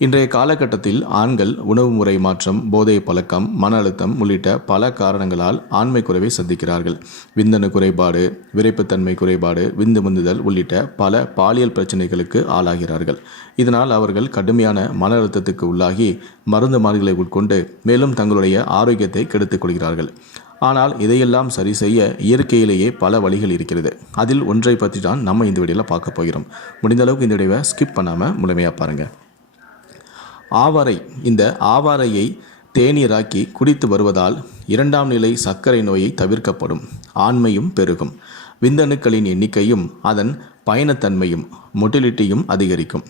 இன்றைய காலகட்டத்தில் ஆண்கள் உணவு முறை மாற்றம் போதை பழக்கம் மன அழுத்தம் உள்ளிட்ட பல காரணங்களால் ஆண்மை குறைவை சந்திக்கிறார்கள். விந்தணு குறைபாடு விரைப்புத்தன்மை குறைபாடு விந்து முந்துதல் உள்ளிட்ட பல பாலியல் பிரச்சனைகளுக்கு ஆளாகிறார்கள். இதனால் அவர்கள் கடுமையான மன அழுத்தத்துக்கு உள்ளாகி மருந்து மாறுகளை உட்கொண்டு மேலும் தங்களுடைய ஆரோக்கியத்தை கெடுத்துக் கொள்கிறார்கள். ஆனால் இதையெல்லாம் சரி செய்ய இயற்கையிலேயே பல வழிகள் இருக்கிறது. அதில் ஒன்றை பற்றி தான் நம்ம இந்த வீடியோவில் பார்க்க போகிறோம். முடிந்த அளவுக்கு இந்த வீடியோவை ஸ்கிப் பண்ணாமல் முழுமையாக பாருங்கள் ஆவாரை இந்த ஆவாரையை தேநீராக்கி குடித்து வருவதால் இரண்டாம் நிலை சர்க்கரை நோயை தவிர்க்கப்படும். ஆண்மையும் பெருகும். விந்தணுக்களின் எண்ணிக்கையும் அதன் பயணத்தன்மையும் மொட்டிலிட்டியும் அதிகரிக்கும்.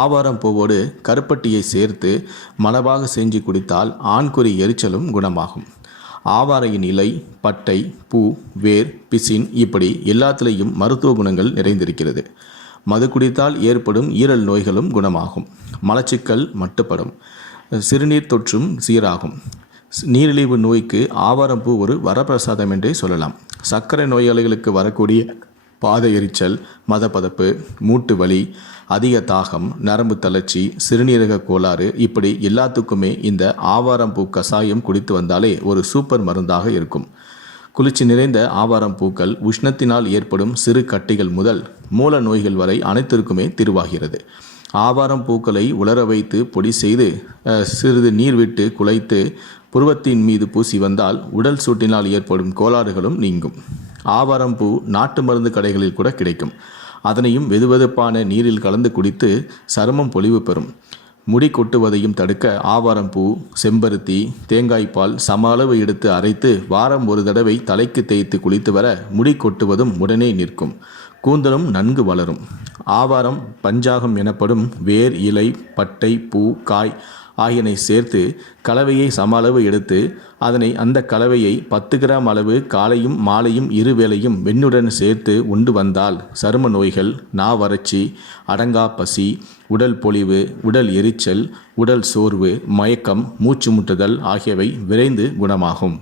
ஆவாரம் பூவோடு கருப்பட்டியை சேர்த்து மலபாக செஞ்சு குடித்தால் ஆண்குறி எரிச்சலும் குணமாகும். ஆவாரையின் இலை பட்டை பூ வேர் பிசின் இப்படி எல்லாத்திலையும் மருத்துவ குணங்கள் நிறைந்திருக்கிறது. மது குடித்தால் ஏற்படும் ஈரல் நோய்களும் குணமாகும். மலச்சிக்கல் மட்டுப்படும். சிறுநீர் தொற்றும் சீராகும். நீரிழிவு நோய்க்கு ஆவாரம்பூ ஒரு வரப்பிரசாதம் என்றே சொல்லலாம். சர்க்கரை நோயாளிகளுக்கு வரக்கூடிய பாத எரிச்சல் மதப்பதப்பு மூட்டு வலி அதிக தாகம் நரம்பு தளர்ச்சி சிறுநீரக கோளாறு இப்படி எல்லாத்துக்குமே இந்த ஆவாரம்பூ கசாயம் குடித்து வந்தாலே ஒரு சூப்பர் மருந்தாக இருக்கும். குளிர்ச்சி நிறைந்த ஆவாரம் பூக்கள் உஷ்ணத்தினால் ஏற்படும் சிறு கட்டிகள் முதல் மூல நோய்கள் வரை அனைத்திற்குமே திருவாகிறது. ஆவாரம் பூக்களை உலர வைத்து பொடி செய்து சிறிது நீர் விட்டு குலைத்து புருவத்தின் மீது பூசி வந்தால் உடல் சூட்டினால் ஏற்படும் கோளாறுகளும் நீங்கும். ஆவாரம் பூ நாட்டு மருந்து கடைகளில் கூட கிடைக்கும். அதனையும் வெதுவெதுப்பான நீரில் கலந்து குடித்து சருமம் பொலிவு பெறும். முடி கொட்டுவதையும் தடுக்க ஆவாரம் பூ செம்பருத்தி தேங்காய்பால் சம அளவு எடுத்து அரைத்து வாரம் ஒரு தடவை தலைக்கு தேய்த்து குளித்து வர முடி கொட்டுவதும் உடனே நிற்கும். கூந்தலும் நன்கு வளரும். ஆவாரம் பஞ்சாகம் எனப்படும் வேர் இலை பட்டை பூ காய் ஆகியனை சேர்த்து கலவையை சம அளவு எடுத்து அதனை அந்த கலவையை பத்து கிராம் அளவு காலையும் மாலையும் இருவேளையும் வெண்ணுடன் சேர்த்து உண்டு வந்தால் சரும நோய்கள் நாவறட்சி அடங்கா பசி உடல் பொலிவு உடல் எரிச்சல் உடல் சோர்வு மயக்கம் மூச்சு முட்டுதல் ஆகியவை விரைந்து குணமாகும்.